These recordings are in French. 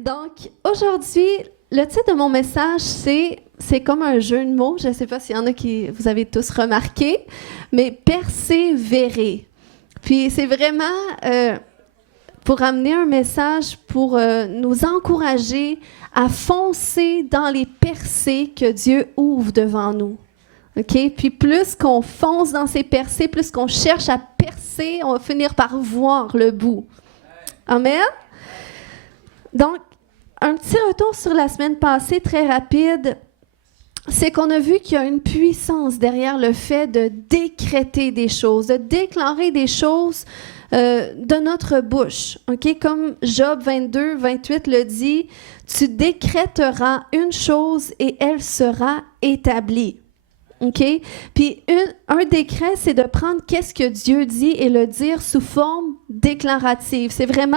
Donc, aujourd'hui, le titre de mon message, c'est comme un jeu de mots. Je ne sais pas s'il y en a qui vous avez tous remarqué, mais persévérer. Puis, c'est vraiment pour amener un message pour nous encourager à foncer dans les percées que Dieu ouvre devant nous. OK? Puis, plus qu'on fonce dans ces percées, plus qu'on cherche à percer, on va finir par voir le bout. Amen? Donc, un petit retour sur la semaine passée, très rapide, c'est qu'on a vu qu'il y a une puissance derrière le fait de décréter des choses, de déclarer des choses de notre bouche. OK? Comme Job 22, 28 le dit, « Tu décréteras une chose et elle sera établie. » OK? Puis un décret, c'est de prendre qu'est-ce que Dieu dit et le dire sous forme déclarative. C'est vraiment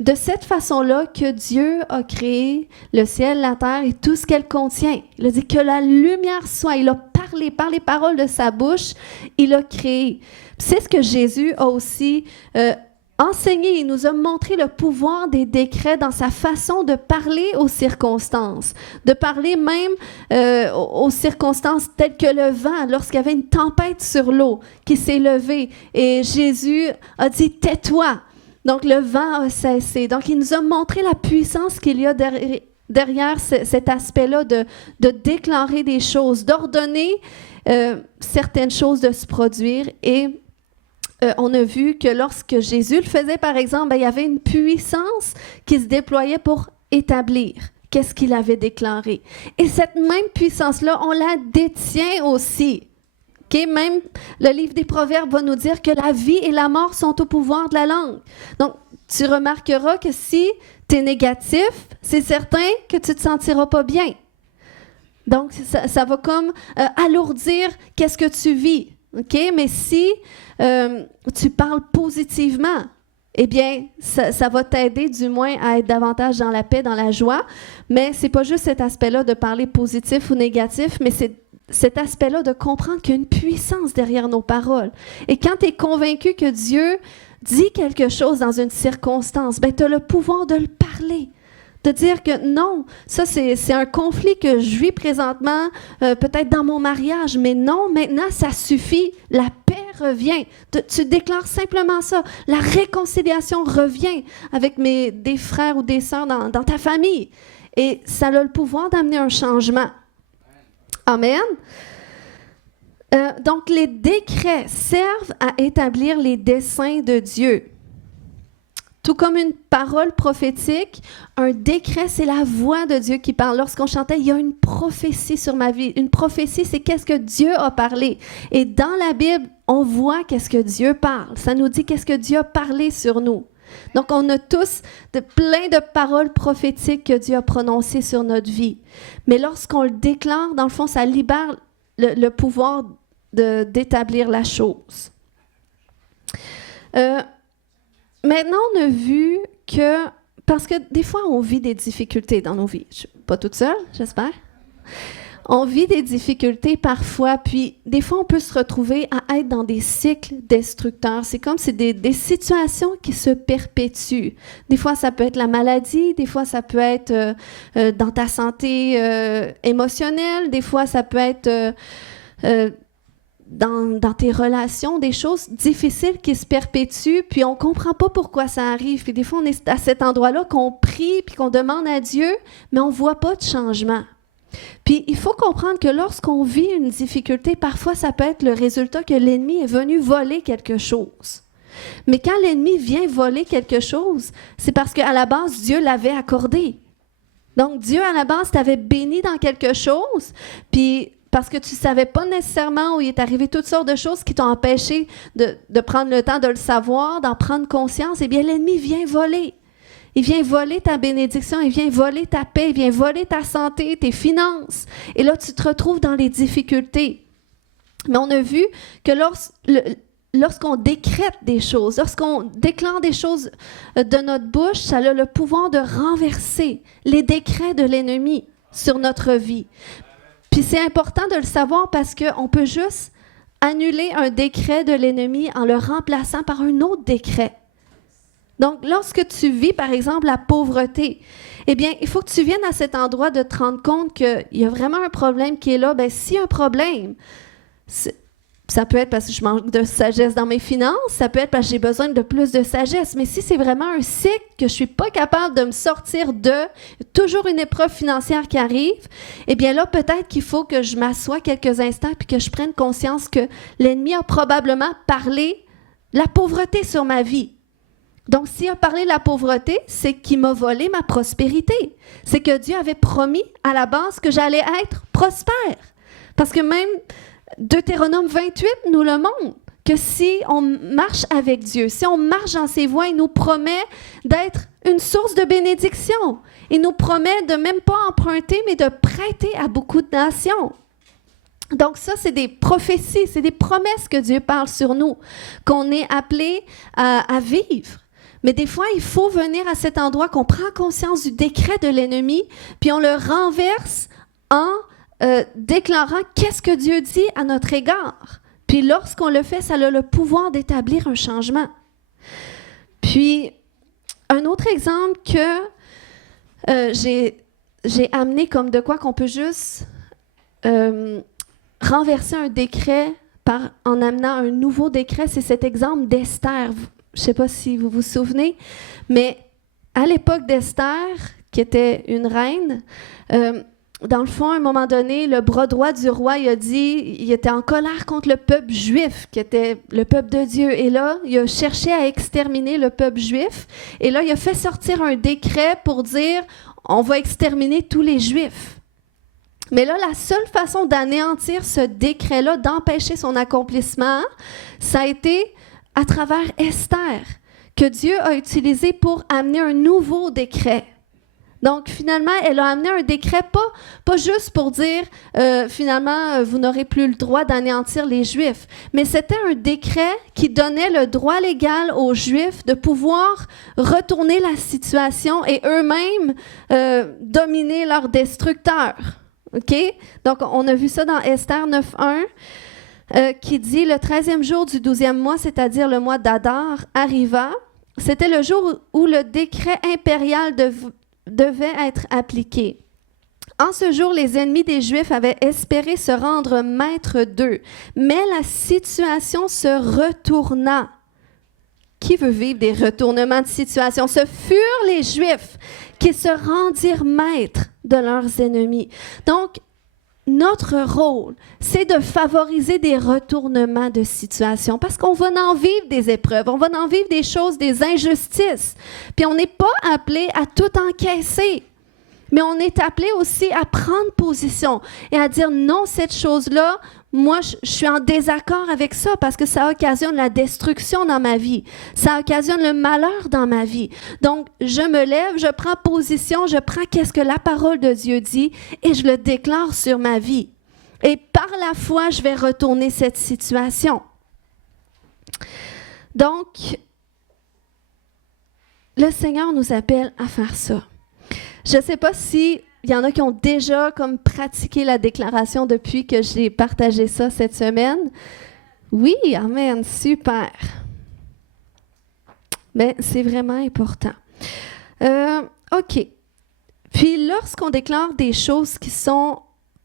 de cette façon-là que Dieu a créé le ciel, la terre et tout ce qu'elle contient. Il a dit que la lumière soit. Il a parlé par les paroles de sa bouche, il a créé. Puis c'est ce que Jésus a aussi enseigné. Il nous a montré le pouvoir des décrets dans sa façon de parler aux circonstances, de parler même aux circonstances telles que le vent, lorsqu'il y avait une tempête sur l'eau qui s'est levée et Jésus a dit « tais-toi ». Donc le vent a cessé. Donc il nous a montré la puissance qu'il y a derrière cet aspect-là de déclarer des choses, d'ordonner certaines choses de se produire et on a vu que lorsque Jésus le faisait, par exemple, il y avait une puissance qui se déployait pour établir qu'est-ce qu'il avait déclaré. Et cette même puissance-là, on la détient aussi. Okay? Même le livre des Proverbes va nous dire que la vie et la mort sont au pouvoir de la langue. Donc, tu remarqueras que si tu es négatif, c'est certain que tu ne te sentiras pas bien. Donc, ça va comme alourdir qu'est-ce que tu vis. OK? Mais si tu parles positivement, eh bien, ça va t'aider du moins à être davantage dans la paix, dans la joie. Mais ce n'est pas juste cet aspect-là de parler positif ou négatif, mais c'est cet aspect-là de comprendre qu'il y a une puissance derrière nos paroles. Et quand tu es convaincu que Dieu dit quelque chose dans une circonstance, ben, tu as le pouvoir de le parler. De dire que non, ça c'est un conflit que je vis présentement, peut-être dans mon mariage, mais non, maintenant ça suffit, la paix revient. Tu déclares simplement ça, la réconciliation revient avec des frères ou des sœurs dans ta famille. Et ça a le pouvoir d'amener un changement. Amen. Donc les décrets servent à établir les desseins de Dieu. Tout comme une parole prophétique, un décret, c'est la voix de Dieu qui parle. Lorsqu'on chantait, il y a une prophétie sur ma vie. Une prophétie, c'est qu'est-ce que Dieu a parlé. Et dans la Bible, on voit qu'est-ce que Dieu parle. Ça nous dit qu'est-ce que Dieu a parlé sur nous. Donc, on a tous plein de paroles prophétiques que Dieu a prononcées sur notre vie. Mais lorsqu'on le déclare, dans le fond, ça libère le pouvoir d'établir la chose. Maintenant, on a vu que, parce que des fois, on vit des difficultés dans nos vies. Je ne suis pas toute seule, j'espère. On vit des difficultés parfois, puis des fois, on peut se retrouver à être dans des cycles destructeurs. C'est comme c'est des situations qui se perpétuent. Des fois, ça peut être la maladie, des fois, ça peut être dans ta santé émotionnelle, des fois, ça peut être dans tes relations, des choses difficiles qui se perpétuent, puis on ne comprend pas pourquoi ça arrive. Puis des fois, on est à cet endroit-là qu'on prie, puis qu'on demande à Dieu, mais on ne voit pas de changement. Puis il faut comprendre que lorsqu'on vit une difficulté, parfois ça peut être le résultat que l'ennemi est venu voler quelque chose. Mais quand l'ennemi vient voler quelque chose, c'est parce qu'à la base, Dieu l'avait accordé. Donc Dieu, à la base, t'avait béni dans quelque chose, puis parce que tu ne savais pas nécessairement où il est arrivé toutes sortes de choses qui t'ont empêché de prendre le temps de le savoir, d'en prendre conscience, eh bien, l'ennemi vient voler. Il vient voler ta bénédiction, il vient voler ta paix, il vient voler ta santé, tes finances. Et là, tu te retrouves dans les difficultés. Mais on a vu que lorsqu'on décrète des choses, lorsqu'on déclare des choses de notre bouche, ça a le pouvoir de renverser les décrets de l'ennemi sur notre vie. Puis c'est important de le savoir parce qu'on peut juste annuler un décret de l'ennemi en le remplaçant par un autre décret. Donc, lorsque tu vis, par exemple, la pauvreté, eh bien, il faut que tu viennes à cet endroit de te rendre compte qu'il y a vraiment un problème qui est là. Bien, s'il y a un problème, ça peut être parce que je manque de sagesse dans mes finances, ça peut être parce que j'ai besoin de plus de sagesse, mais si c'est vraiment un cycle que je ne suis pas capable de me sortir de, toujours une épreuve financière qui arrive, eh bien là, peut-être qu'il faut que je m'assoie quelques instants puis que je prenne conscience que l'ennemi a probablement parlé la pauvreté sur ma vie. Donc, s'il a parlé de la pauvreté, c'est qu'il m'a volé ma prospérité. C'est que Dieu avait promis à la base que j'allais être prospère. Parce que même Deutéronome 28 nous le montre, que si on marche avec Dieu, si on marche dans ses voies, il nous promet d'être une source de bénédiction. Il nous promet de même pas emprunter, mais de prêter à beaucoup de nations. Donc ça, c'est des prophéties, c'est des promesses que Dieu parle sur nous, qu'on est appelé à vivre. Mais des fois, il faut venir à cet endroit qu'on prend conscience du décret de l'ennemi, puis on le renverse en déclarant qu'est-ce que Dieu dit à notre égard. Puis lorsqu'on le fait, ça a le pouvoir d'établir un changement. Puis, un autre exemple que j'ai amené comme de quoi qu'on peut juste renverser un décret en amenant un nouveau décret, c'est cet exemple d'Esther. Je ne sais pas si vous vous souvenez, mais à l'époque d'Esther, qui était une reine, dans le fond, à un moment donné, le bras droit du roi, il était en colère contre le peuple juif, qui était le peuple de Dieu. Et là, il a cherché à exterminer le peuple juif. Et là, il a fait sortir un décret pour dire, on va exterminer tous les Juifs. Mais là, la seule façon d'anéantir ce décret-là, d'empêcher son accomplissement, ça a été à travers Esther, que Dieu a utilisé pour amener un nouveau décret. Donc, finalement, elle a amené un décret, pas juste pour dire, finalement, vous n'aurez plus le droit d'anéantir les Juifs, mais c'était un décret qui donnait le droit légal aux Juifs de pouvoir retourner la situation et eux-mêmes dominer leurs destructeurs. OK? Donc, on a vu ça dans Esther 9.1. Qui dit « Le 13e jour du 12e mois, c'est-à-dire le mois d'Adar, arriva. C'était le jour où le décret impérial devait être appliqué. En ce jour, les ennemis des Juifs avaient espéré se rendre maîtres d'eux, mais la situation se retourna. » Qui veut vivre des retournements de situation? Ce furent les Juifs qui se rendirent maîtres de leurs ennemis. Donc, notre rôle, c'est de favoriser des retournements de situation parce qu'on va en vivre des épreuves, on va en vivre des choses, des injustices. Puis on n'est pas appelé à tout encaisser, mais on est appelé aussi à prendre position et à dire non, cette chose-là, moi, je suis en désaccord avec ça parce que ça occasionne la destruction dans ma vie. Ça occasionne le malheur dans ma vie. Donc, je me lève, je prends position, je prends qu'est-ce que la parole de Dieu dit et je le déclare sur ma vie. Et par la foi, je vais retourner cette situation. Donc, le Seigneur nous appelle à faire ça. Je ne sais pas si il y en a qui ont déjà comme pratiqué la déclaration depuis que j'ai partagé ça cette semaine. Oui, amen, super. Mais c'est vraiment important. OK. Puis lorsqu'on déclare des choses qui sont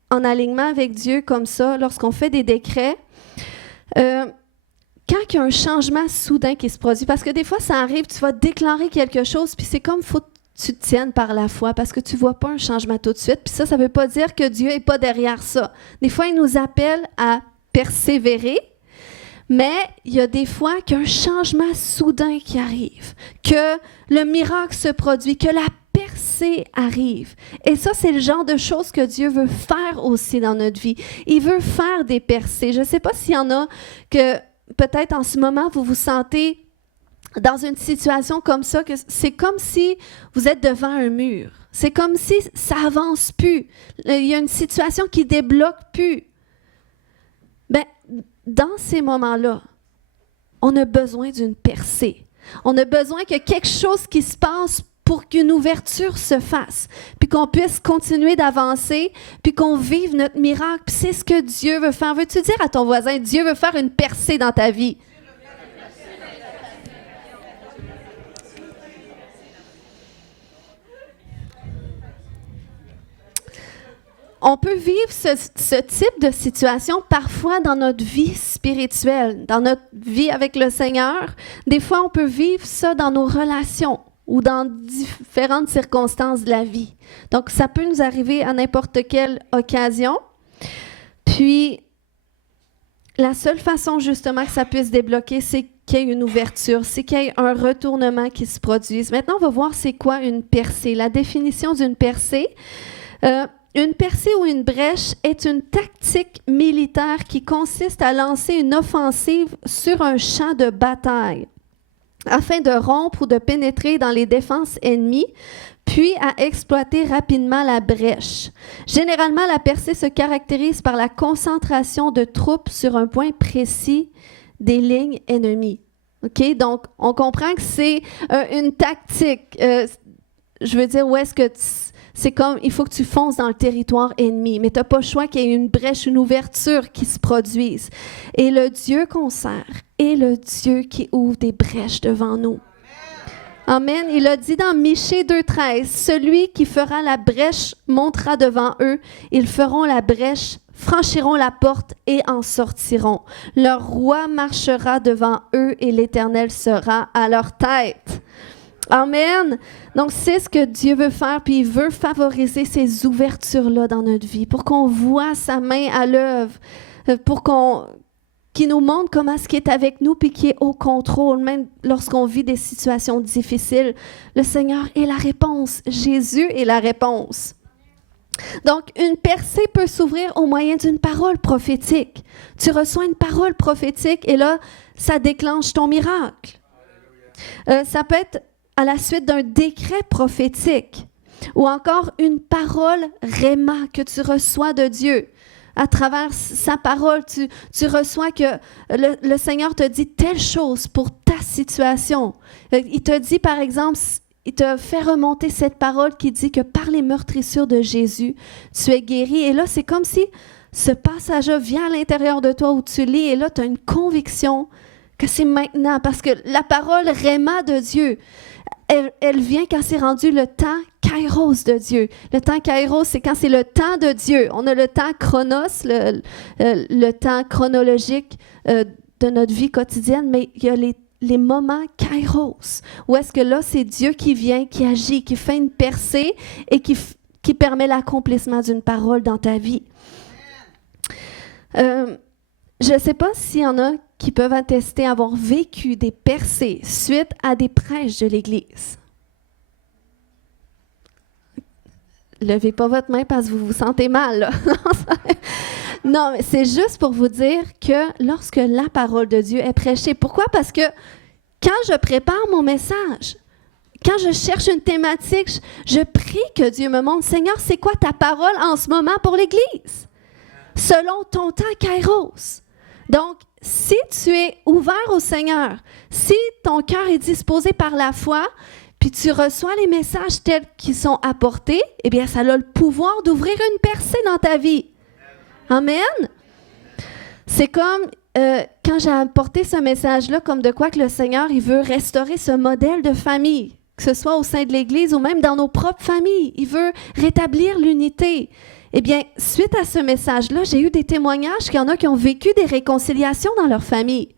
en alignement avec Dieu comme ça, lorsqu'on fait des décrets, quand il y a un changement soudain qui se produit, parce que des fois ça arrive, tu vas déclarer quelque chose, puis c'est comme faut tu te tiennes par la foi parce que tu ne vois pas un changement tout de suite. Puis ça ne veut pas dire que Dieu n'est pas derrière ça. Des fois, il nous appelle à persévérer, mais il y a des fois qu'il y a un changement soudain qui arrive, que le miracle se produit, que la percée arrive. Et ça, c'est le genre de choses que Dieu veut faire aussi dans notre vie. Il veut faire des percées. Je ne sais pas s'il y en a que peut-être en ce moment, vous vous sentez dans une situation comme ça, que c'est comme si vous êtes devant un mur. C'est comme si ça avance plus. Il y a une situation qui débloque plus. Ben, dans ces moments-là, on a besoin d'une percée. On a besoin que quelque chose qui se passe pour qu'une ouverture se fasse, puis qu'on puisse continuer d'avancer, puis qu'on vive notre miracle. Puis c'est ce que Dieu veut faire. Veux-tu dire à ton voisin, Dieu veut faire une percée dans ta vie? on peut vivre ce type de situation parfois dans notre vie spirituelle, dans notre vie avec le Seigneur. Des fois, on peut vivre ça dans nos relations ou dans différentes circonstances de la vie. Donc, ça peut nous arriver à n'importe quelle occasion. Puis, la seule façon justement que ça puisse débloquer, c'est qu'il y ait une ouverture, c'est qu'il y ait un retournement qui se produise. Maintenant, on va voir c'est quoi une percée. La définition d'une percée. Une percée ou une brèche est une tactique militaire qui consiste à lancer une offensive sur un champ de bataille afin de rompre ou de pénétrer dans les défenses ennemies, puis à exploiter rapidement la brèche. Généralement, la percée se caractérise par la concentration de troupes sur un point précis des lignes ennemies. OK? Donc, on comprend que c'est une tactique. Je veux dire, où est-ce que c'est comme, il faut que tu fonces dans le territoire ennemi, mais tu n'as pas le choix qu'il y ait une brèche, une ouverture qui se produise. Et le Dieu qu'on sert est le Dieu qui ouvre des brèches devant nous. Amen. Il a dit dans Michée 2,13, « Celui qui fera la brèche montera devant eux, ils feront la brèche, franchiront la porte et en sortiront. Leur roi marchera devant eux et l'Éternel sera à leur tête. » Amen. Donc, c'est ce que Dieu veut faire, puis il veut favoriser ces ouvertures-là dans notre vie pour qu'on voit sa main à l'œuvre, pour qu'il nous montre comment est-ce qu'il est avec nous, puis qu'il est au contrôle, même lorsqu'on vit des situations difficiles. Le Seigneur est la réponse. Jésus est la réponse. Donc, une percée peut s'ouvrir au moyen d'une parole prophétique. Tu reçois une parole prophétique et là, ça déclenche ton miracle. Ça peut être à la suite d'un décret prophétique ou encore une parole réma que tu reçois de Dieu. À travers sa parole, tu reçois que le Seigneur te dit telle chose pour ta situation. Il te dit, par exemple, il te fait remonter cette parole qui dit que par les meurtrissures de Jésus, tu es guéri. Et là, c'est comme si ce passage-là vient à l'intérieur de toi où tu lis et là, tu as une conviction que c'est maintenant parce que la parole réma de Dieu, elle vient quand c'est rendu le temps kairos de Dieu. Le temps kairos, c'est quand c'est le temps de Dieu. On a le temps chronos, le temps chronologique de notre vie quotidienne, mais il y a les moments kairos, où est-ce que là, c'est Dieu qui vient, qui agit, qui fait une percée et qui permet l'accomplissement d'une parole dans ta vie. Je ne sais pas s'il y en a qui peuvent attester avoir vécu des percées suite à des prêches de l'Église. Levez pas votre main parce que vous vous sentez mal, là. Non, mais c'est juste pour vous dire que lorsque la parole de Dieu est prêchée, pourquoi? Parce que quand je prépare mon message, quand je cherche une thématique, je prie que Dieu me montre, Seigneur, c'est quoi ta parole en ce moment pour l'Église? Selon ton temps kairos. Donc, si tu es ouvert au Seigneur, si ton cœur est disposé par la foi, puis tu reçois les messages tels qu'ils sont apportés, eh bien, ça a le pouvoir d'ouvrir une percée dans ta vie. Amen. C'est comme quand j'ai apporté ce message-là, comme de quoi que le Seigneur, il veut restaurer ce modèle de famille, que ce soit au sein de l'Église ou même dans nos propres familles. Il veut rétablir l'unité. Eh bien, suite à ce message-là, j'ai eu des témoignages qu'il y en a qui ont vécu des réconciliations dans leur famille.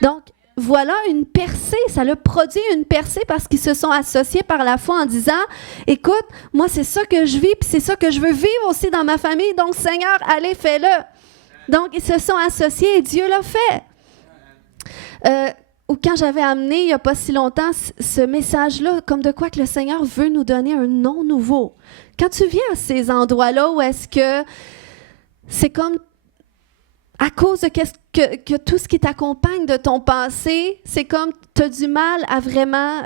Donc, voilà une percée, ça a produit une percée parce qu'ils se sont associés par la foi en disant, écoute, moi c'est ça que je vis, puis c'est ça que je veux vivre aussi dans ma famille, donc Seigneur, allez, fais-le. Donc, ils se sont associés et Dieu l'a fait. Ou quand j'avais amené, il n'y a pas si longtemps, ce message-là, comme de quoi que le Seigneur veut nous donner un nom nouveau. Quand tu viens à ces endroits-là où est-ce que c'est comme à cause de que tout ce qui t'accompagne de ton passé, c'est comme tu as du mal à vraiment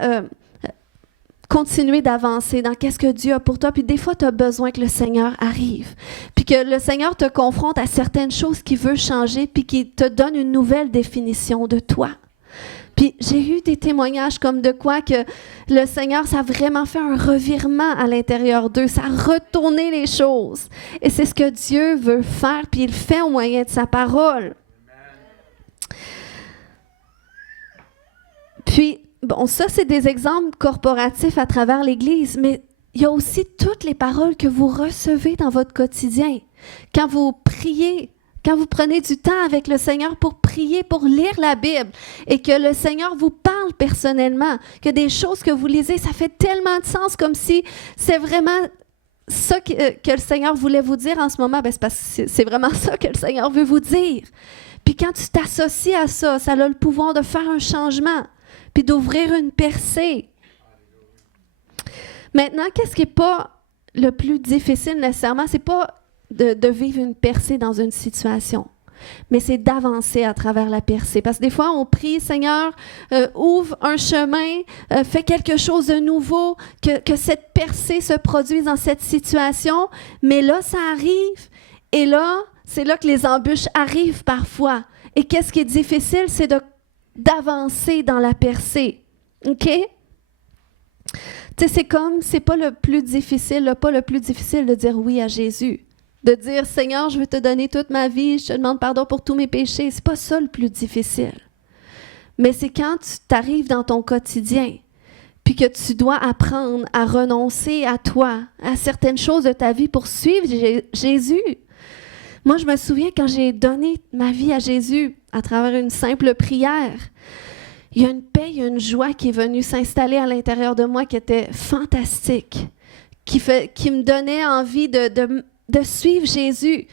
continuer d'avancer dans qu'est-ce que Dieu a pour toi. Puis des fois, tu as besoin que le Seigneur arrive. Puis que le Seigneur te confronte à certaines choses qu'il veut changer, puis qu'il te donne une nouvelle définition de toi. Puis j'ai eu des témoignages comme de quoi que le Seigneur, ça a vraiment fait un revirement à l'intérieur d'eux, ça a retourné les choses. Et c'est ce que Dieu veut faire, puis il le fait au moyen de sa parole. Puis, bon, ça, c'est des exemples corporatifs à travers l'Église, mais il y a aussi toutes les paroles que vous recevez dans votre quotidien. Quand vous priez, quand vous prenez du temps avec le Seigneur pour prier, pour lire la Bible, et que le Seigneur vous parle personnellement, que des choses que vous lisez, ça fait tellement de sens, comme si c'est vraiment ça que le Seigneur voulait vous dire en ce moment. C'est parce que c'est vraiment ça que le Seigneur veut vous dire. Puis quand tu t'associes à ça, ça a le pouvoir de faire un changement, puis d'ouvrir une percée. Maintenant, qu'est-ce qui n'est pas le plus difficile nécessairement? C'est pas de vivre une percée dans une situation, mais c'est d'avancer à travers la percée. Parce que des fois, on prie, Seigneur, ouvre un chemin, fais quelque chose de nouveau, que cette percée se produise dans cette situation, mais là, ça arrive, et là, c'est là que les embûches arrivent parfois. Et qu'est-ce qui est difficile, c'est d'avancer dans la percée. OK? Tu sais, c'est pas le plus difficile de dire oui à Jésus. De dire, Seigneur, je veux te donner toute ma vie, je te demande pardon pour tous mes péchés. C'est pas ça le plus difficile. Mais c'est quand tu t'arrives dans ton quotidien, puis que tu dois apprendre à renoncer à toi, à certaines choses de ta vie pour suivre Jésus. Moi, je me souviens quand j'ai donné ma vie à Jésus à travers une simple prière, il y a une paix, il y a une joie qui est venue s'installer à l'intérieur de moi qui était fantastique, qui me donnait envie de suivre Jésus.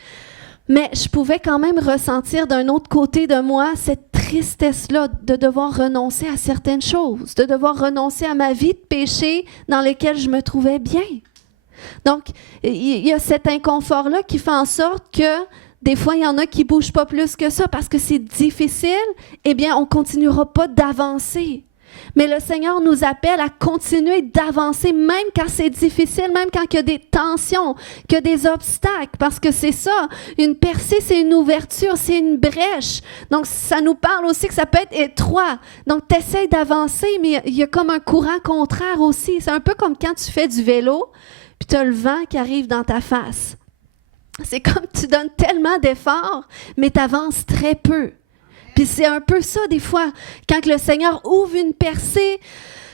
Mais je pouvais quand même ressentir d'un autre côté de moi cette tristesse-là de devoir renoncer à certaines choses, de devoir renoncer à ma vie de péché dans laquelle je me trouvais bien. Donc, il y a cet inconfort-là qui fait en sorte que des fois, il y en a qui ne bougent pas plus que ça parce que c'est difficile. Eh bien, on ne continuera pas d'avancer. Mais le Seigneur nous appelle à continuer d'avancer, même quand c'est difficile, même quand il y a des tensions, qu'il y a des obstacles, parce que c'est ça, une percée, c'est une ouverture, c'est une brèche. Donc, ça nous parle aussi que ça peut être étroit. Donc, tu essaies d'avancer, mais il y a comme un courant contraire aussi. C'est un peu comme quand tu fais du vélo, puis tu as le vent qui arrive dans ta face. C'est comme tu donnes tellement d'efforts, mais tu avances très peu. Puis c'est un peu ça des fois, quand le Seigneur ouvre une percée,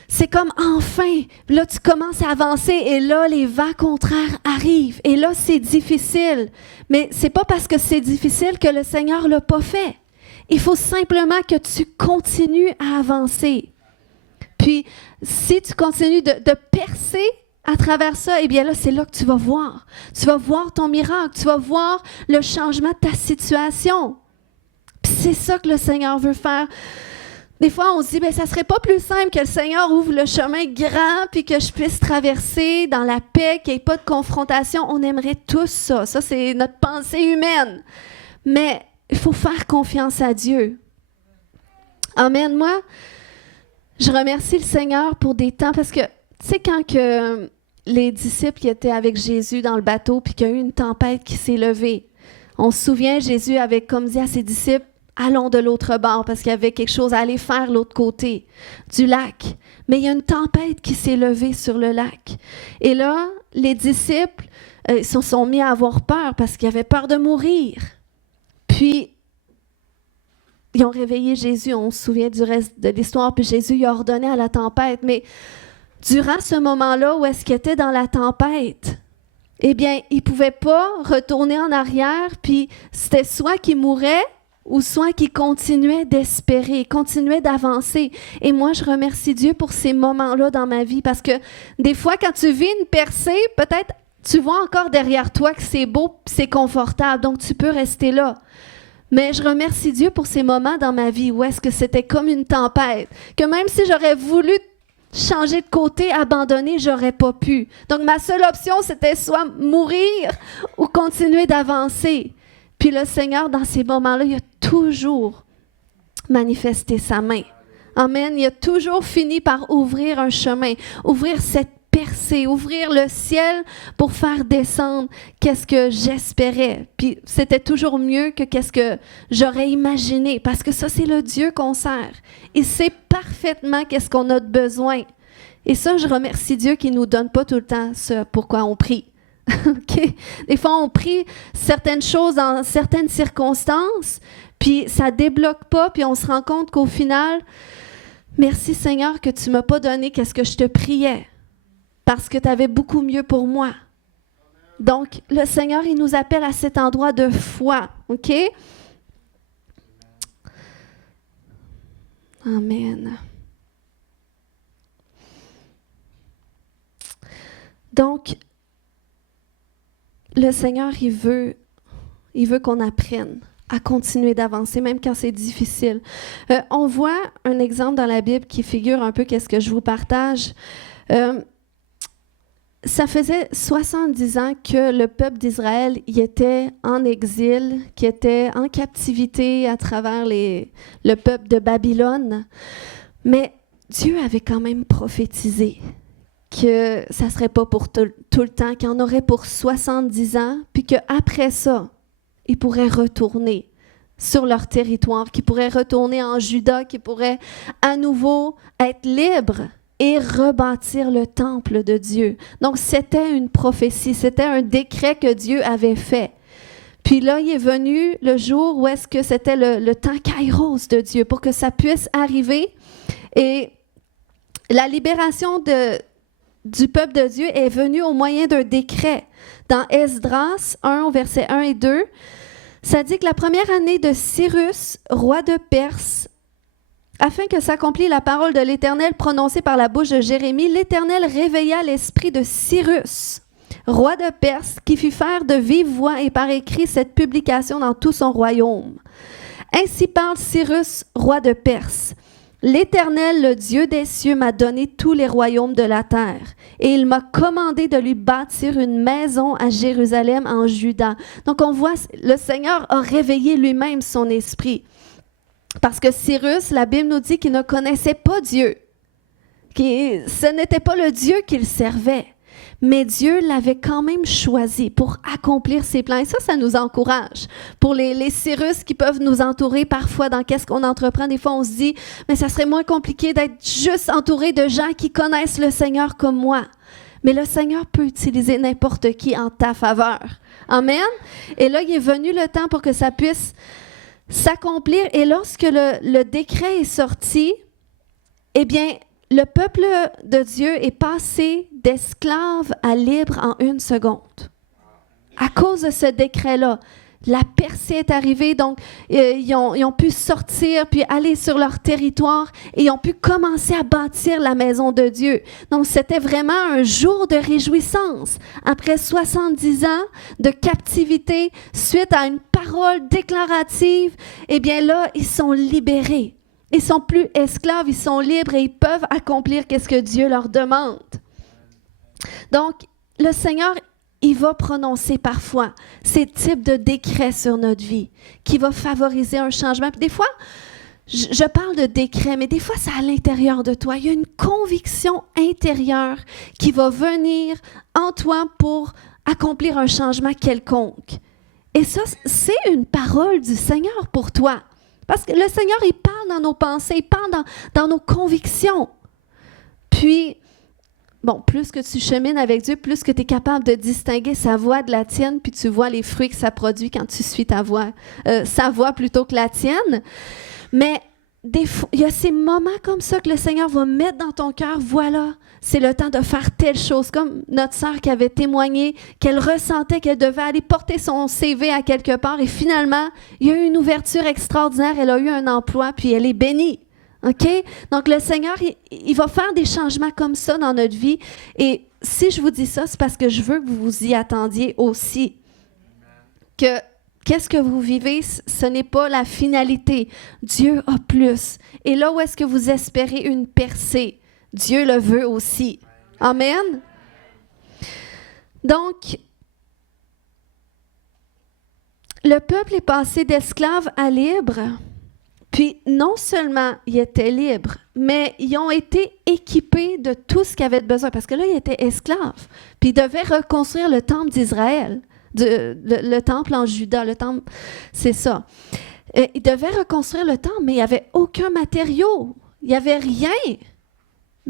c'est comme enfin, là tu commences à avancer et là les vents contraires arrivent et là c'est difficile. Mais c'est pas parce que c'est difficile que le Seigneur l'a pas fait. Il faut simplement que tu continues à avancer. Puis si tu continues de percer à travers ça, eh bien là, c'est là que tu vas voir. Tu vas voir ton miracle, tu vas voir le changement de ta situation. Puis c'est ça que le Seigneur veut faire. Des fois, on se dit, ça ne serait pas plus simple que le Seigneur ouvre le chemin grand puis que je puisse traverser dans la paix, qu'il n'y ait pas de confrontation. On aimerait tous ça. Ça, c'est notre pensée humaine. Mais il faut faire confiance à Dieu. Amen. Moi, je remercie le Seigneur pour des temps parce que, tu sais, quand que les disciples qui étaient avec Jésus dans le bateau puis qu'il y a eu une tempête qui s'est levée, on se souvient, Jésus avait comme dit à ses disciples, allons de l'autre bord parce qu'il y avait quelque chose à aller faire l'autre côté du lac. Mais il y a une tempête qui s'est levée sur le lac. Et là, les disciples se sont mis à avoir peur parce qu'ils avaient peur de mourir. Puis, ils ont réveillé Jésus. On se souvient du reste de l'histoire. Puis Jésus il a ordonné à la tempête. Mais durant ce moment-là où est-ce qu'il était dans la tempête, eh bien, il ne pouvait pas retourner en arrière. Puis c'était soit qu'il mourait ou soit qu'il continuait d'espérer, continuait d'avancer. Et moi, je remercie Dieu pour ces moments-là dans ma vie parce que des fois, quand tu vis une percée, peut-être tu vois encore derrière toi que c'est beau, c'est confortable, donc tu peux rester là. Mais je remercie Dieu pour ces moments dans ma vie où est-ce que c'était comme une tempête, que même si j'aurais voulu changer de côté, abandonner, j'aurais pas pu. Donc, ma seule option, c'était soit mourir ou continuer d'avancer. Puis le Seigneur, dans ces moments-là, il a toujours manifesté sa main. Amen. Il a toujours fini par ouvrir un chemin, ouvrir cette percée, ouvrir le ciel pour faire descendre qu'est-ce que j'espérais. Puis c'était toujours mieux que qu'est-ce que j'aurais imaginé, parce que ça, c'est le Dieu qu'on sert. Il sait parfaitement qu'est-ce qu'on a de besoin. Et ça, je remercie Dieu qu'il ne nous donne pas tout le temps ce pourquoi on prie. Okay? Des fois, on prie certaines choses dans certaines circonstances, puis ça ne débloque pas, puis on se rend compte qu'au final, merci Seigneur que tu ne m'as pas donné qu'est-ce que je te priais. parce que tu avais beaucoup mieux pour moi. Donc, le Seigneur, il nous appelle à cet endroit de foi, OK? Amen. Donc, le Seigneur, il veut qu'on apprenne à continuer d'avancer, même quand c'est difficile. On voit un exemple dans la Bible qui figure un peu qu'est-ce que je vous partage. Ça faisait 70 ans que le peuple d'Israël y était en exil, qui était en captivité à travers le peuple de Babylone. Mais Dieu avait quand même prophétisé que ça ne serait pas pour tout le temps, qu'il y en aurait pour 70 ans, puis qu'après ça, ils pourraient retourner sur leur territoire, qu'ils pourraient retourner en Juda, qu'ils pourraient à nouveau être libres et rebâtir le temple de Dieu. Donc, c'était une prophétie, c'était un décret que Dieu avait fait. Puis là, il est venu le jour où est-ce que c'était le temps kairos de Dieu pour que ça puisse arriver. Et la libération du peuple de Dieu est venue au moyen d'un décret. Dans Esdras 1, versets 1 et 2, ça dit que la première année de Cyrus, roi de Perse, afin que s'accomplisse la parole de l'Éternel prononcée par la bouche de Jérémie, l'Éternel réveilla l'esprit de Cyrus, roi de Perse, qui fit faire de vive voix et par écrit cette publication dans tout son royaume. Ainsi parle Cyrus, roi de Perse. L'Éternel, le Dieu des cieux, m'a donné tous les royaumes de la terre, et il m'a commandé de lui bâtir une maison à Jérusalem en Juda. Donc on voit, le Seigneur a réveillé lui-même son esprit. Parce que Cyrus, la Bible nous dit qu'il ne connaissait pas Dieu. Ce n'était pas le Dieu qu'il servait. Mais Dieu l'avait quand même choisi pour accomplir ses plans. Et ça nous encourage. Pour les Cyrus qui peuvent nous entourer parfois dans qu'est-ce qu'on entreprend, des fois on se dit, mais ça serait moins compliqué d'être juste entouré de gens qui connaissent le Seigneur comme moi. Mais le Seigneur peut utiliser n'importe qui en ta faveur. Amen. Et là, il est venu le temps pour que ça puisse s'accomplir. Et lorsque le décret est sorti, eh bien, le peuple de Dieu est passé d'esclave à libre en 1 seconde. À cause de ce décret-là, la percée est arrivée, donc ils ont pu sortir puis aller sur leur territoire et ils ont pu commencer à bâtir la maison de Dieu. Donc, c'était vraiment un jour de réjouissance. Après 70 ans de captivité, suite à une parole déclarative, eh bien là, ils sont libérés. Ils sont plus esclaves, ils sont libres et ils peuvent accomplir ce que Dieu leur demande. Donc, le Seigneur, il va prononcer parfois ces types de décrets sur notre vie qui va favoriser un changement. Puis des fois, je parle de décrets, mais des fois, c'est à l'intérieur de toi. Il y a une conviction intérieure qui va venir en toi pour accomplir un changement quelconque. Et ça, c'est une parole du Seigneur pour toi. Parce que le Seigneur, il parle dans nos pensées, il parle dans nos convictions. Puis, bon, plus que tu chemines avec Dieu, plus que tu es capable de distinguer sa voix de la tienne, puis tu vois les fruits que ça produit quand tu suis sa voix plutôt que la tienne. Mais il y a ces moments comme ça que le Seigneur va mettre dans ton cœur, voilà, c'est le temps de faire telle chose, comme notre sœur qui avait témoigné qu'elle ressentait qu'elle devait aller porter son CV à quelque part et finalement, il y a eu une ouverture extraordinaire, elle a eu un emploi, puis elle est bénie. OK? Donc, le Seigneur, il va faire des changements comme ça dans notre vie et si je vous dis ça, c'est parce que je veux que vous vous y attendiez aussi. Que qu'est-ce que vous vivez, ce n'est pas la finalité. Dieu a plus. Et là où est-ce que vous espérez une percée, Dieu le veut aussi. Amen. Donc, le peuple est passé d'esclave à libre. Puis, non seulement ils étaient libres, mais ils ont été équipés de tout ce qu'ils avaient besoin. Parce que là, ils étaient esclaves. Puis, ils devaient reconstruire le temple d'Israël. Le temple en Juda, le temple, c'est ça. Ils devaient reconstruire le temple, mais il n'y avait aucun matériau. Il n'y avait rien.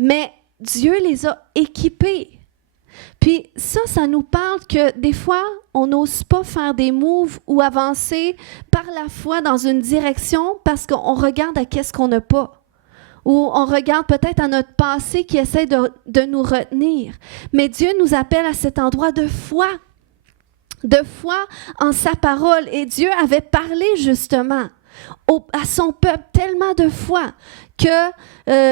Mais Dieu les a équipés. Puis ça nous parle que des fois, on n'ose pas faire des moves ou avancer par la foi dans une direction parce qu'on regarde à qu'est-ce qu'on n'a pas. ou on regarde peut-être à notre passé qui essaie de nous retenir. Mais Dieu nous appelle à cet endroit de foi en sa parole. Et Dieu avait parlé justement à son peuple tellement de fois que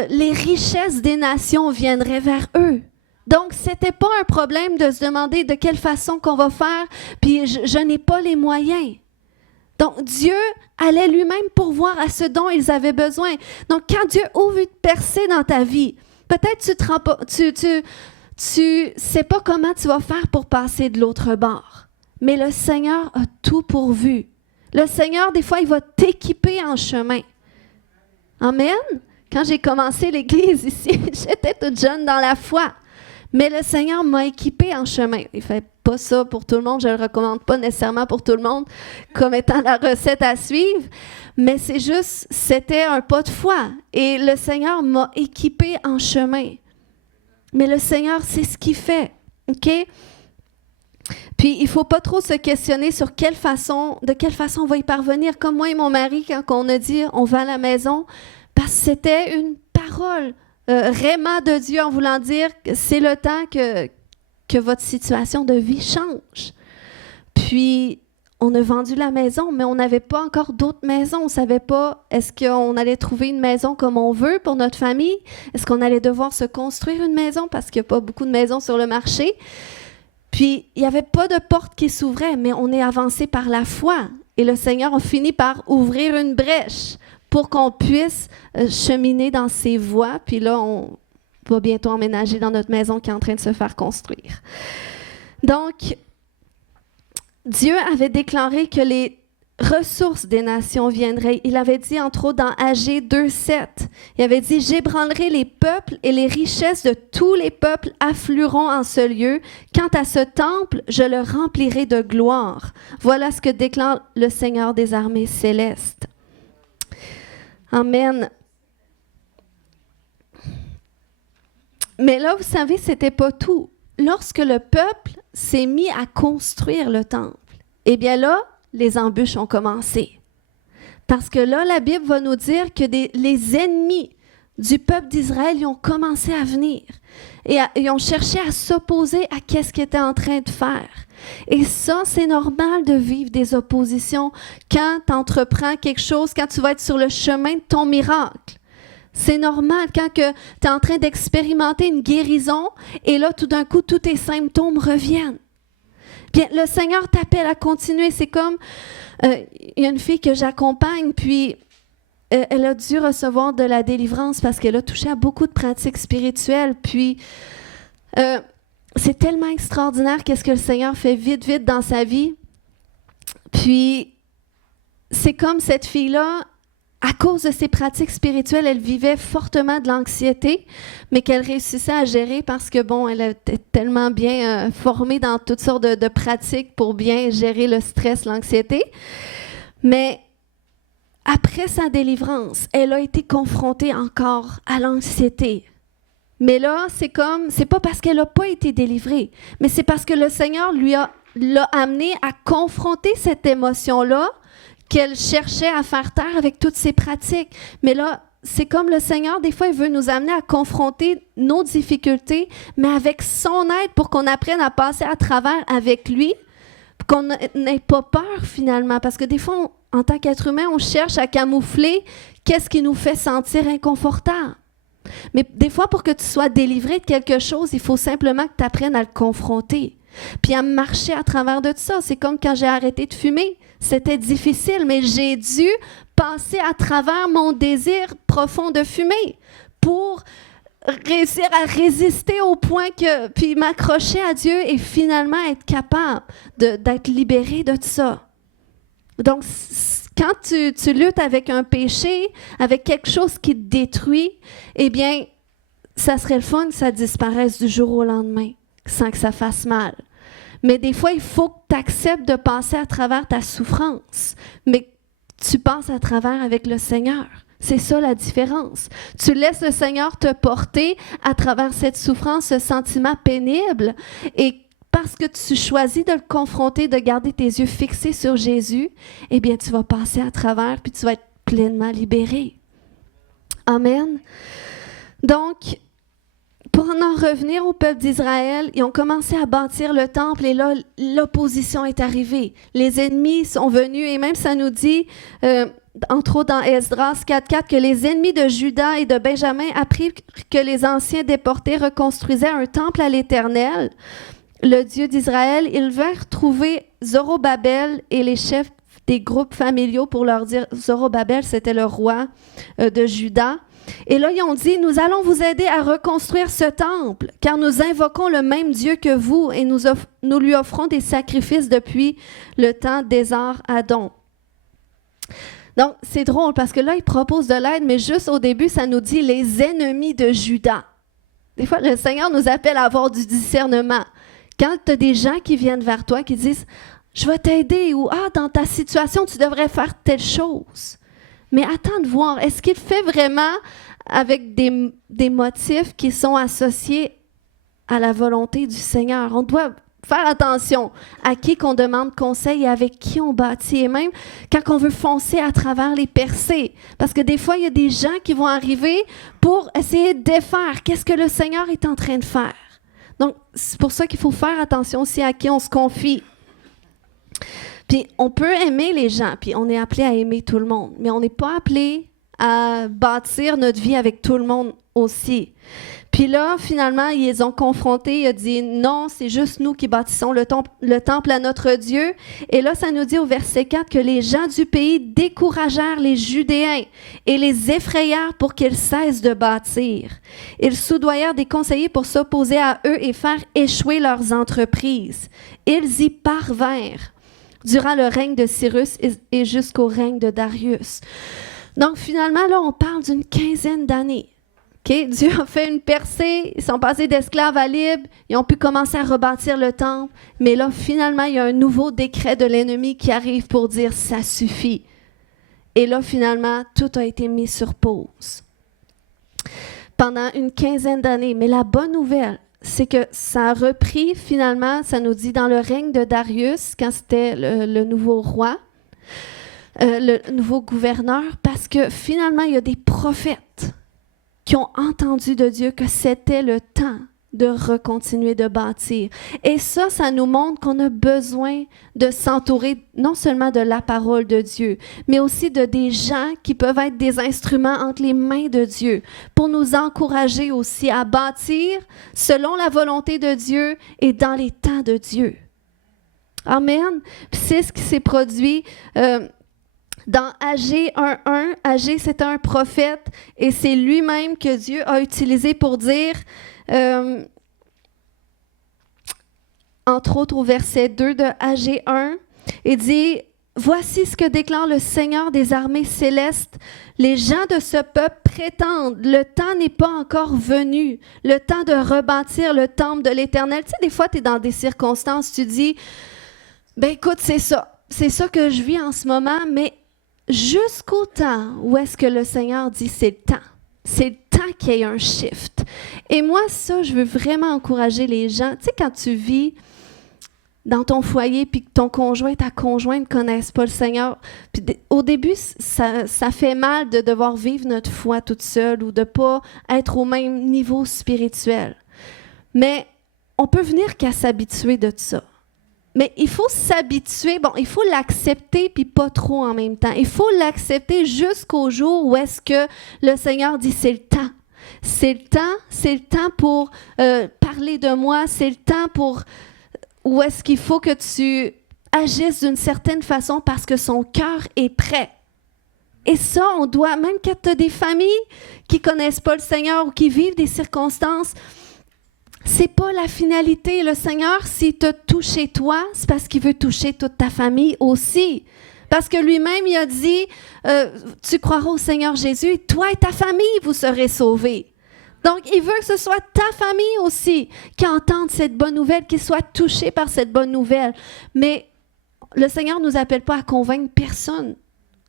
les richesses des nations viendraient vers eux. Donc, ce n'était pas un problème de se demander de quelle façon qu'on va faire, puis je n'ai pas les moyens. Donc, Dieu allait lui-même pourvoir à ce dont ils avaient besoin. Donc, quand Dieu ouvre une percée dans ta vie, peut-être tu sais pas comment tu vas faire pour passer de l'autre bord. Mais le Seigneur a tout pourvu. Le Seigneur, des fois, il va t'équiper en chemin. Amen. Quand j'ai commencé l'Église ici, j'étais toute jeune dans la foi. Mais le Seigneur m'a équipée en chemin. Il ne fait pas ça pour tout le monde. Je ne le recommande pas nécessairement pour tout le monde comme étant la recette à suivre. Mais c'est juste, c'était un pas de foi. Et le Seigneur m'a équipée en chemin. Mais le Seigneur, c'est ce qu'il fait. OK? Puis, il ne faut pas trop se questionner sur de quelle façon on va y parvenir. Comme moi et mon mari, quand on a dit on va à la maison, parce que c'était une parole vraiment de Dieu en voulant dire que c'est le temps que votre situation de vie change. Puis, on a vendu la maison, mais on n'avait pas encore d'autres maisons. On ne savait pas, est-ce qu'on allait trouver une maison comme on veut pour notre famille? Est-ce qu'on allait devoir se construire une maison parce qu'il n'y a pas beaucoup de maisons sur le marché? Puis, il n'y avait pas de porte qui s'ouvrait, mais on est avancé par la foi. Et le Seigneur a fini par ouvrir une brèche pour qu'on puisse cheminer dans ses voies. Puis là, on va bientôt emménager dans notre maison qui est en train de se faire construire. Donc, Dieu avait déclaré que les ressources des nations viendraient. Il avait dit, entre autres, dans Agé 2,7, il avait dit « J'ébranlerai les peuples et les richesses de tous les peuples afflueront en ce lieu. Quant à ce temple, je le remplirai de gloire. » Voilà ce que déclare le Seigneur des armées célestes. Amen. Mais là, vous savez, ce n'était pas tout. Lorsque le peuple s'est mis à construire le temple, eh bien là, les embûches ont commencé. Parce que là, la Bible va nous dire que les ennemis du peuple d'Israël, ils ont commencé à venir. Et ils ont cherché à s'opposer à ce qu'ils étaient en train de faire. Et ça, c'est normal de vivre des oppositions quand tu entreprends quelque chose, quand tu vas être sur le chemin de ton miracle. C'est normal quand tu es en train d'expérimenter une guérison et là, tout d'un coup, tous tes symptômes reviennent. Bien, le Seigneur t'appelle à continuer. C'est comme, il y a une fille que j'accompagne, puis elle a dû recevoir de la délivrance parce qu'elle a touché à beaucoup de pratiques spirituelles. Puis, c'est tellement extraordinaire qu'est-ce que le Seigneur fait vite dans sa vie. Puis, c'est comme cette fille-là, à cause de ses pratiques spirituelles, elle vivait fortement de l'anxiété, mais qu'elle réussissait à gérer parce que, bon, elle était tellement bien formée dans toutes sortes de pratiques pour bien gérer le stress, l'anxiété. Mais après sa délivrance, elle a été confrontée encore à l'anxiété. Mais là, c'est pas parce qu'elle n'a pas été délivrée, mais c'est parce que le Seigneur l'a amenée à confronter cette émotion-là qu'elle cherchait à faire taire avec toutes ses pratiques. Mais là, c'est comme le Seigneur, des fois, il veut nous amener à confronter nos difficultés, mais avec son aide pour qu'on apprenne à passer à travers avec lui, qu'on n'ait pas peur finalement. Parce que des fois, en tant qu'être humain, on cherche à camoufler qu'est-ce qui nous fait sentir inconfortable. Mais des fois, pour que tu sois délivré de quelque chose, il faut simplement que tu apprennes à le confronter, puis à marcher à travers de ça. C'est comme quand j'ai arrêté de fumer. C'était difficile, mais j'ai dû passer à travers mon désir profond de fumer pour réussir à résister au point que, puis m'accrocher à Dieu et finalement être capable d'être libéré de ça. Donc, quand tu luttes avec un péché, avec quelque chose qui te détruit, eh bien, ça serait le fun que ça disparaisse du jour au lendemain, sans que ça fasse mal. Mais des fois, il faut que tu acceptes de passer à travers ta souffrance, mais tu passes à travers avec le Seigneur. C'est ça la différence. Tu laisses le Seigneur te porter à travers cette souffrance, ce sentiment pénible, et parce que tu choisis de le confronter, de garder tes yeux fixés sur Jésus, eh bien, tu vas passer à travers, puis tu vas être pleinement libéré. Amen. Donc, pour en revenir au peuple d'Israël, ils ont commencé à bâtir le temple et là, l'opposition est arrivée. Les ennemis sont venus et même ça nous dit, entre autres dans Esdras 4.4, que les ennemis de Juda et de Benjamin apprirent que les anciens déportés reconstruisaient un temple à l'Éternel, le Dieu d'Israël. Ils vinrent trouver Zorobabel et les chefs des groupes familiaux pour leur dire, Zorobabel, c'était le roi de Juda. Et là, ils ont dit, nous allons vous aider à reconstruire ce temple, car nous invoquons le même Dieu que vous et nous lui offrons des sacrifices depuis le temps d'Ésar-Adon. Donc, c'est drôle parce que là, ils proposent de l'aide, mais juste au début, ça nous dit les ennemis de Juda. Des fois, le Seigneur nous appelle à avoir du discernement. Quand tu as des gens qui viennent vers toi, qui disent, je vais t'aider ou dans ta situation, tu devrais faire telle chose. Mais attends de voir, est-ce qu'il fait vraiment avec des motifs qui sont associés à la volonté du Seigneur? On doit faire attention à qui qu'on demande conseil et avec qui on bâtit. Et même quand on veut foncer à travers les percées. Parce que des fois, il y a des gens qui vont arriver pour essayer de défaire. Qu'est-ce que le Seigneur est en train de faire? Donc, c'est pour ça qu'il faut faire attention aussi à qui on se confie. Puis on peut aimer les gens, puis on est appelé à aimer tout le monde, mais on n'est pas appelé à bâtir notre vie avec tout le monde aussi. Puis là, finalement, ils les ont confrontés, il a dit non, c'est juste nous qui bâtissons le temple à notre Dieu. Et là, ça nous dit au verset 4 que les gens du pays découragèrent les Judéens et les effrayèrent pour qu'ils cessent de bâtir. Ils soudoyèrent des conseillers pour s'opposer à eux et faire échouer leurs entreprises. Ils y parvinrent durant le règne de Cyrus et jusqu'au règne de Darius. Donc, finalement, là, on parle d'une 15aine d'années. Okay? Dieu a fait une percée, ils sont passés d'esclaves à libres, ils ont pu commencer à rebâtir le temple, mais là, finalement, il y a un nouveau décret de l'ennemi qui arrive pour dire « ça suffit ». Et là, finalement, tout a été mis sur pause. Pendant une 15aine d'années. Mais la bonne nouvelle, c'est que ça a repris finalement, ça nous dit dans le règne de Darius, quand c'était le nouveau roi, le nouveau gouverneur, parce que finalement, il y a des prophètes qui ont entendu de Dieu que c'était le temps de recontinuer de bâtir. Et ça nous montre qu'on a besoin de s'entourer non seulement de la parole de Dieu, mais aussi de des gens qui peuvent être des instruments entre les mains de Dieu pour nous encourager aussi à bâtir selon la volonté de Dieu et dans les temps de Dieu. Amen. Puis c'est ce qui s'est produit dans Agé 1.1. Agé, c'est un prophète et c'est lui-même que Dieu a utilisé pour dire entre autres au verset 2 de Agé 1, il dit « Voici ce que déclare le Seigneur des armées célestes. Les gens de ce peuple prétendent, le temps n'est pas encore venu, le temps de rebâtir le temple de l'Éternel. » Tu sais, des fois, tu es dans des circonstances, tu dis « Ben écoute, c'est ça que je vis en ce moment, mais jusqu'au temps où est-ce que le Seigneur dit « c'est le temps ». C'est le temps qu'il y ait un shift. Et moi, ça, je veux vraiment encourager les gens. Tu sais, quand tu vis dans ton foyer puis que ton conjoint, ta conjointe ne connaissent pas le Seigneur, puis au début, ça fait mal de devoir vivre notre foi toute seule ou de ne pas être au même niveau spirituel. Mais on peut venir qu'à s'habituer de ça. Mais il faut s'habituer, il faut l'accepter, puis pas trop en même temps. Il faut l'accepter jusqu'au jour où est-ce que le Seigneur dit « c'est le temps ». C'est le temps pour parler de moi, c'est le temps pour où est-ce qu'il faut que tu agisses d'une certaine façon parce que son cœur est prêt. Et ça, on doit, même quand tu as des familles qui ne connaissent pas le Seigneur ou qui vivent des circonstances, c'est pas la finalité. Le Seigneur, s'il t'a touché toi, c'est parce qu'il veut toucher toute ta famille aussi. Parce que lui-même, il a dit, tu croiras au Seigneur Jésus, et toi et ta famille, vous serez sauvés. Donc, il veut que ce soit ta famille aussi qui entende cette bonne nouvelle, qui soit touchée par cette bonne nouvelle. Mais le Seigneur ne nous appelle pas à convaincre personne,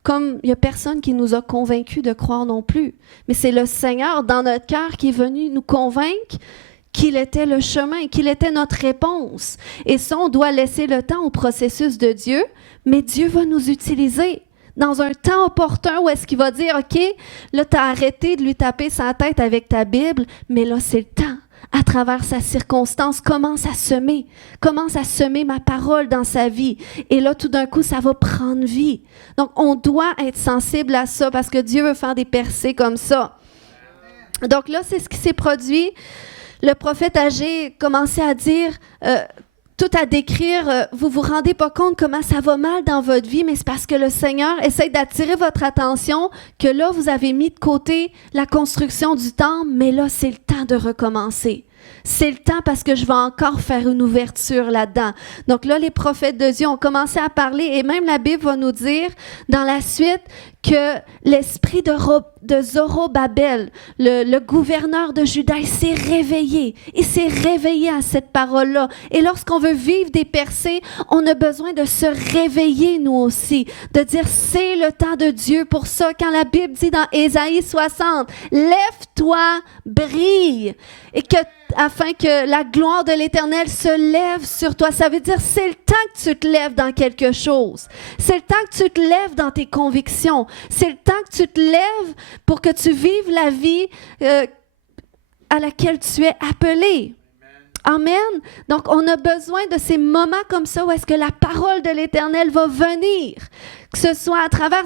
comme il n'y a personne qui nous a convaincus de croire non plus. Mais c'est le Seigneur dans notre cœur qui est venu nous convaincre qu'il était le chemin, qu'il était notre réponse. Et ça, on doit laisser le temps au processus de Dieu, mais Dieu va nous utiliser. dans un temps opportun où est-ce qu'il va dire, OK, là, tu as arrêté de lui taper sa tête avec ta Bible, mais là, c'est le temps. À travers sa circonstance, commence à semer ma parole dans sa vie. Et là, tout d'un coup, ça va prendre vie. Donc, on doit être sensible à ça parce que Dieu veut faire des percées comme ça. Donc là, c'est ce qui s'est produit. Le prophète Agé commençait à dire, tout à décrire, vous vous rendez pas compte comment ça va mal dans votre vie, mais c'est parce que le Seigneur essaie d'attirer votre attention, que là, vous avez mis de côté la construction du temple, mais là, c'est le temps de recommencer. C'est le temps parce que je vais encore faire une ouverture là-dedans. Donc là, les prophètes de Dieu ont commencé à parler et même la Bible va nous dire dans la suite que l'esprit de Zorobabel, le gouverneur de Juda, il s'est réveillé. Il s'est réveillé à cette parole-là. Et lorsqu'on veut vivre des percées, on a besoin de se réveiller nous aussi, de dire c'est le temps de Dieu pour ça. Quand la Bible dit dans Ésaïe 60, « Lève-toi, brille » et afin que la gloire de l'Éternel se lève sur toi. Ça veut dire c'est le temps que tu te lèves dans quelque chose. C'est le temps que tu te lèves dans tes convictions. C'est le temps que tu te lèves pour que tu vives la vie à laquelle tu es appelé. Amen. Donc, on a besoin de ces moments comme ça où est-ce que la parole de l'Éternel va venir. Que ce soit à travers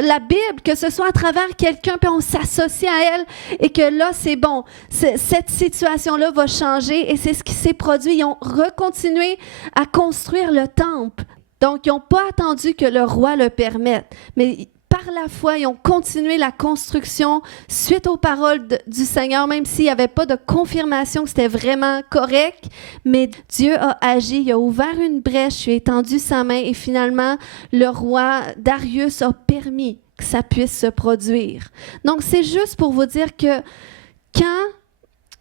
la Bible, que ce soit à travers quelqu'un, puis on s'associe à elle et que là, c'est bon. Cette situation-là va changer et c'est ce qui s'est produit. Ils ont recontinué à construire le temple. Donc, ils n'ont pas attendu que le roi le permette, mais par la foi, ils ont continué la construction suite aux paroles du Seigneur, même s'il n'y avait pas de confirmation que c'était vraiment correct. Mais Dieu a agi, il a ouvert une brèche, il a étendu sa main et finalement, le roi Darius a permis que ça puisse se produire. Donc, c'est juste pour vous dire que quand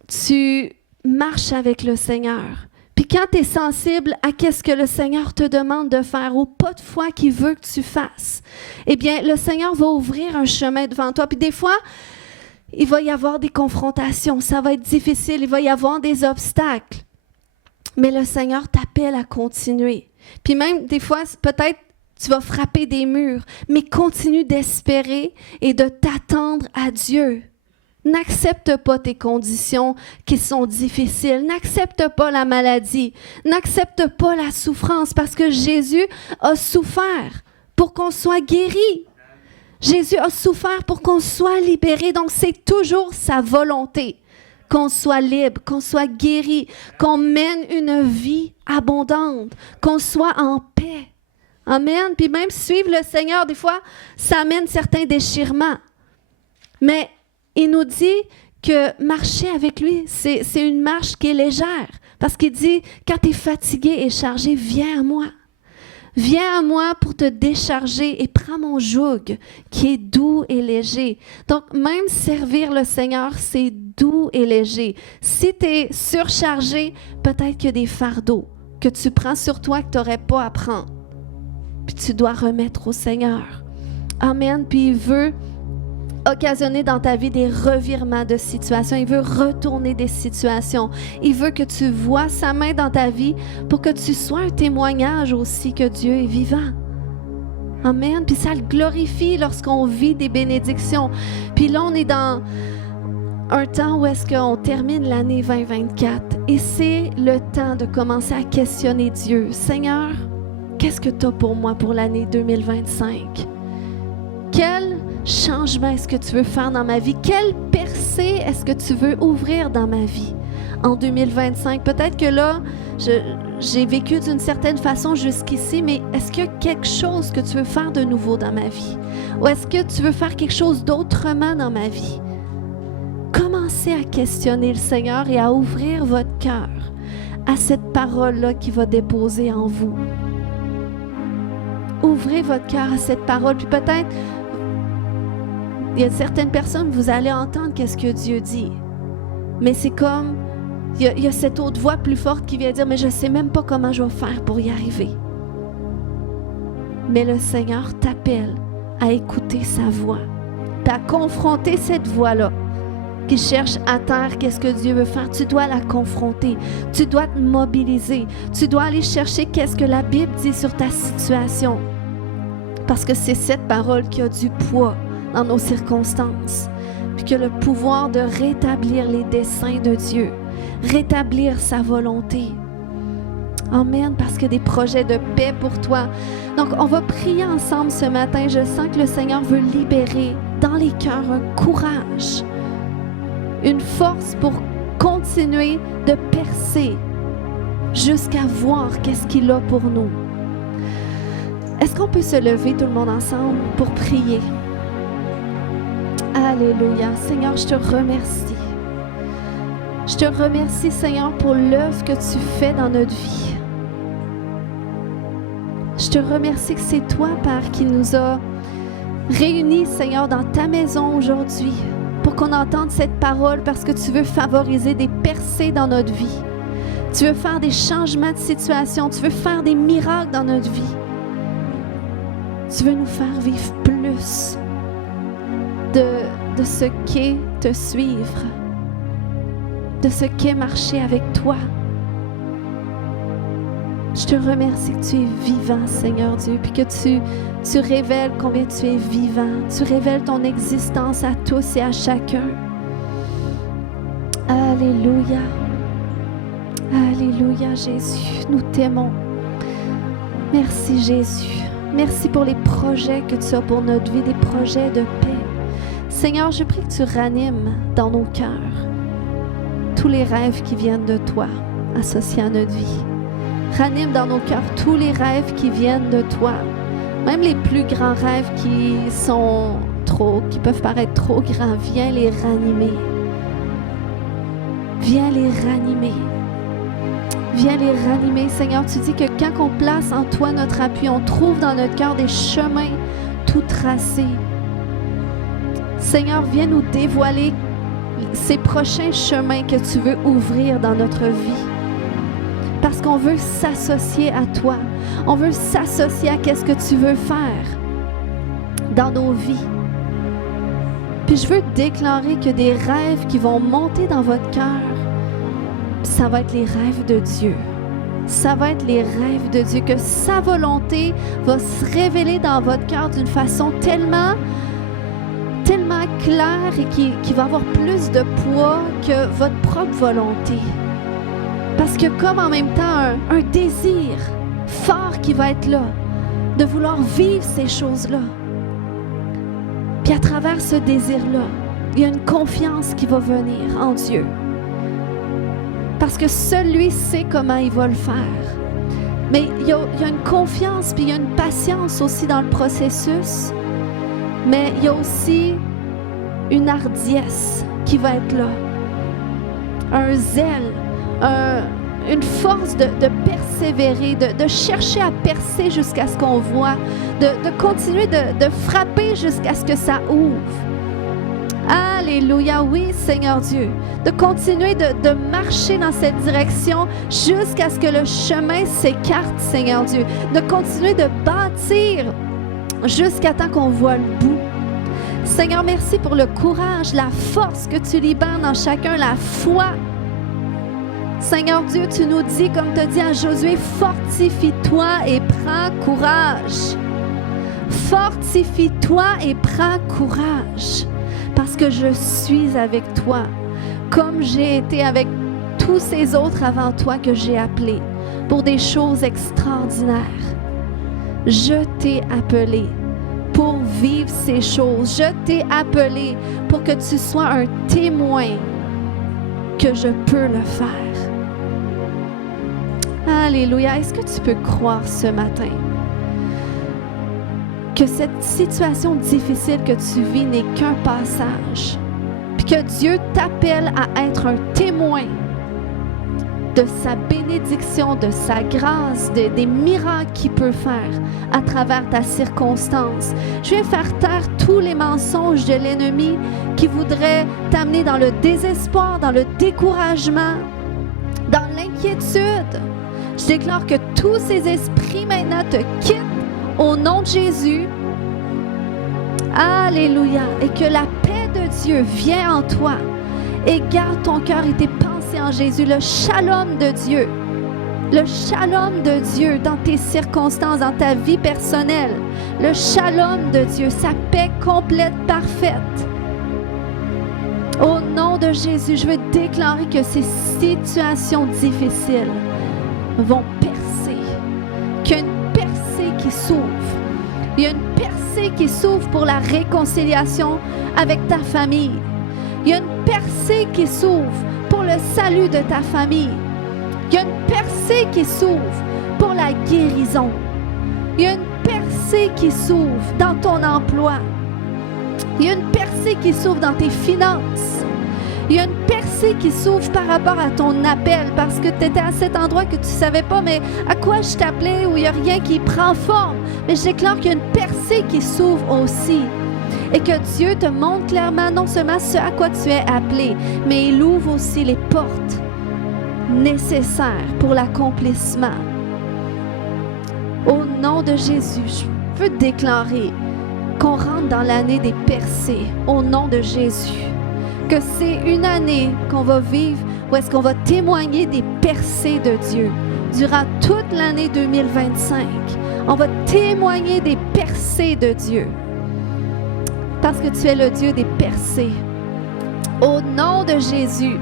tu marches avec le Seigneur, puis quand tu es sensible à qu'est-ce que le Seigneur te demande de faire, au pas de foi qu'il veut que tu fasses, eh bien, le Seigneur va ouvrir un chemin devant toi. Puis des fois, il va y avoir des confrontations, ça va être difficile, il va y avoir des obstacles. Mais le Seigneur t'appelle à continuer. Puis même, des fois, peut-être tu vas frapper des murs, mais continue d'espérer et de t'attendre à Dieu. N'accepte pas tes conditions qui sont difficiles. N'accepte pas la maladie. N'accepte pas la souffrance parce que Jésus a souffert pour qu'on soit guéri. Jésus a souffert pour qu'on soit libéré. Donc, c'est toujours sa volonté qu'on soit libre, qu'on soit guéri, qu'on mène une vie abondante, qu'on soit en paix. Amen. Puis même suivre le Seigneur, des fois, ça amène certains déchirements. Mais il nous dit que marcher avec lui, c'est une marche qui est légère. Parce qu'il dit, quand tu es fatigué et chargé, viens à moi. Viens à moi pour te décharger et prends mon joug qui est doux et léger. Donc, même servir le Seigneur, c'est doux et léger. Si tu es surchargé, peut-être qu'il y a des fardeaux que tu prends sur toi que tu n'aurais pas à prendre. Puis tu dois remettre au Seigneur. Amen. Puis il veut occasionner dans ta vie des revirements de situation. Il veut retourner des situations. Il veut que tu vois sa main dans ta vie pour que tu sois un témoignage aussi que Dieu est vivant. Amen. Puis ça le glorifie lorsqu'on vit des bénédictions. Puis là, on est dans un temps où est-ce qu'on termine l'année 2024 et c'est le temps de commencer à questionner Dieu. Seigneur, qu'est-ce que tu as pour moi pour l'année 2025? Quel changement est-ce que tu veux faire dans ma vie? Quelle percée est-ce que tu veux ouvrir dans ma vie en 2025? Peut-être que là, j'ai vécu d'une certaine façon jusqu'ici, mais est-ce qu'il y a quelque chose que tu veux faire de nouveau dans ma vie? Ou est-ce que tu veux faire quelque chose d'autrement dans ma vie? Commencez à questionner le Seigneur et à ouvrir votre cœur à cette parole-là qu'il va déposer en vous. Ouvrez votre cœur à cette parole, puis peut-être il y a certaines personnes, vous allez entendre qu'est-ce que Dieu dit. Mais c'est comme, il y a cette autre voix plus forte qui vient dire, mais je ne sais même pas comment je vais faire pour y arriver. Mais le Seigneur t'appelle à écouter sa voix, à confronter cette voix-là qui cherche à terre qu'est-ce que Dieu veut faire. Tu dois la confronter, tu dois te mobiliser, tu dois aller chercher qu'est-ce que la Bible dit sur ta situation. Parce que c'est cette parole qui a du poids dans nos circonstances. Puis qui a le pouvoir de rétablir les desseins de Dieu. Rétablir sa volonté. Amen, parce qu'il y a des projets de paix pour toi. Donc, on va prier ensemble ce matin. Je sens que le Seigneur veut libérer dans les cœurs un courage, une force pour continuer de percer jusqu'à voir qu'est-ce qu'il a pour nous. Est-ce qu'on peut se lever tout le monde ensemble pour prier? Alléluia. Seigneur, je te remercie. Je te remercie, Seigneur, pour l'œuvre que tu fais dans notre vie. Je te remercie que c'est toi, Père, qui nous a réunis, Seigneur, dans ta maison aujourd'hui pour qu'on entende cette parole parce que tu veux favoriser des percées dans notre vie. Tu veux faire des changements de situation. Tu veux faire des miracles dans notre vie. Tu veux nous faire vivre plus de ce qu'est te suivre, de ce qu'est marcher avec toi. Je te remercie que tu es vivant, Seigneur Dieu, puis que tu révèles combien tu es vivant. Tu révèles ton existence à tous et à chacun. Alléluia. Alléluia, Jésus. Nous t'aimons. Merci, Jésus. Merci pour les projets que tu as pour notre vie, des projets de paix. Seigneur, je prie que tu ranimes dans nos cœurs tous les rêves qui viennent de toi, associés à notre vie. Ranime dans nos cœurs tous les rêves qui viennent de toi, même les plus grands rêves qui peuvent paraître trop grands. Viens les ranimer. Viens les ranimer. Viens les ranimer, Seigneur. Tu dis que quand on place en toi notre appui, on trouve dans notre cœur des chemins tout tracés. Seigneur, viens nous dévoiler ces prochains chemins que tu veux ouvrir dans notre vie. Parce qu'on veut s'associer à toi. On veut s'associer à qu'est-ce que tu veux faire dans nos vies. Puis je veux déclarer que des rêves qui vont monter dans votre cœur, ça va être les rêves de Dieu. Ça va être les rêves de Dieu, que sa volonté va se révéler dans votre cœur d'une façon tellement claire et qui va avoir plus de poids que votre propre volonté. Parce que comme en même temps un désir fort qui va être là, de vouloir vivre ces choses-là. Puis à travers ce désir-là, il y a une confiance qui va venir en Dieu. Parce que seul lui sait comment il va le faire. Mais il y a une confiance, puis il y a une patience aussi dans le processus. Mais il y a aussi une hardiesse qui va être là. Un zèle, une force de persévérer, de chercher à percer jusqu'à ce qu'on voit, de continuer de frapper jusqu'à ce que ça ouvre. Alléluia, oui, Seigneur Dieu. De continuer de marcher dans cette direction jusqu'à ce que le chemin s'écarte, Seigneur Dieu. De continuer de bâtir jusqu'à temps qu'on voit le bout. Seigneur, merci pour le courage, la force que tu libères dans chacun, la foi. Seigneur Dieu, tu nous dis, comme tu as dit à Josué, fortifie-toi et prends courage. Fortifie-toi et prends courage. Parce que je suis avec toi, comme j'ai été avec tous ces autres avant toi que j'ai appelés pour des choses extraordinaires. Je t'ai appelé pour vivre ces choses. Je t'ai appelé pour que tu sois un témoin que je peux le faire. Alléluia. Est-ce que tu peux croire ce matin que cette situation difficile que tu vis n'est qu'un passage, puis que Dieu t'appelle à être un témoin de sa bénédiction, de sa grâce, des miracles qu'il peut faire à travers ta circonstance. Je viens faire taire tous les mensonges de l'ennemi qui voudrait t'amener dans le désespoir, dans le découragement, dans l'inquiétude. Je déclare que tous ces esprits maintenant te quittent au nom de Jésus. Alléluia. Et que la paix de Dieu vienne en toi et garde ton cœur et tes pensées en Jésus. Le shalom de Dieu. Le shalom de Dieu dans tes circonstances, dans ta vie personnelle. Le shalom de Dieu, sa paix complète, parfaite. Au nom de Jésus, je veux déclarer que ces situations difficiles vont percer. Qu'il y a une percée qui s'ouvre. Il y a une percée qui s'ouvre pour la réconciliation avec ta famille. Il y a une percée qui s'ouvre pour le salut de ta famille. Il y a une percée qui s'ouvre pour la guérison. Il y a une percée qui s'ouvre dans ton emploi. Il y a une percée qui s'ouvre dans tes finances. Il y a une percée qui s'ouvre par rapport à ton appel parce que tu étais à cet endroit que tu ne savais pas, mais à quoi je t'appelais où il n'y a rien qui prend forme. Mais je déclare qu'il y a une percée qui s'ouvre aussi. Et que Dieu te montre clairement non seulement ce à quoi tu es appelé, mais il ouvre aussi les portes nécessaires pour l'accomplissement. Au nom de Jésus, je veux déclarer qu'on rentre dans l'année des percées, au nom de Jésus. Que c'est une année qu'on va vivre où est-ce qu'on va témoigner des percées de Dieu. Durant toute l'année 2025, on va témoigner des percées de Dieu. Parce que tu es le Dieu des percées. Au nom de Jésus,